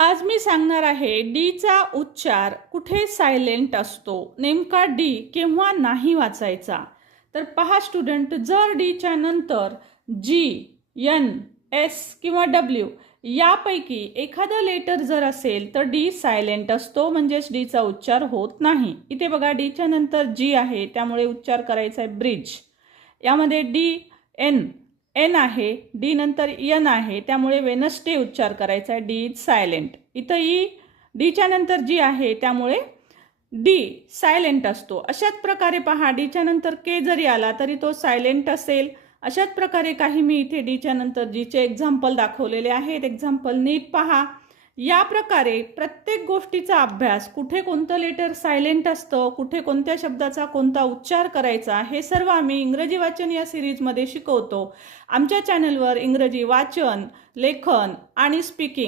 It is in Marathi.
आज मी सांगणार आहे डीचा उच्चार कुठे सायलेंट असतो, नेमका डी केव्हा नाही वाचायचा. तर पहा स्टुडंट, जर डीच्या नंतर जी, एन, एस किंवा डब्ल्यू यापैकी एखादं लेटर जर असेल तर डी सायलेंट असतो, म्हणजेच डीचा उच्चार होत नाही. इथे बघा, डीच्या नंतर जी आहे त्यामुळे उच्चार करायचा आहे ब्रिज. यामध्ये डी एन आहे, डी नंतर यन आहे त्यामुळे वेनसडे उच्चार करायचा आहे, डी इज सायलेंट. इथं डीच्या नंतर जी आहे त्यामुळे डी सायलेंट असतो. अशाच प्रकारे पहा, डीच्या नंतर के जरी आला तरी तो सायलेंट असेल. अशाच प्रकारे काही मी इथे डीच्या नंतर जीचे एक्झाम्पल दाखवलेले आहेत. एक्झाम्पल नीट पहा. या प्रकारे प्रत्येक गोष्टीचा अभ्यास, कुठे कोणतं लेटर सायलेंट असतं, कुठे कोणत्या शब्दाचा कोणता उच्चार करायचा, हे सर्व आम्ही इंग्रजी वाचन या सिरीजमध्ये शिकवतो. आमच्या चॅनलवर इंग्रजी वाचन, लेखन आणि स्पीकिंग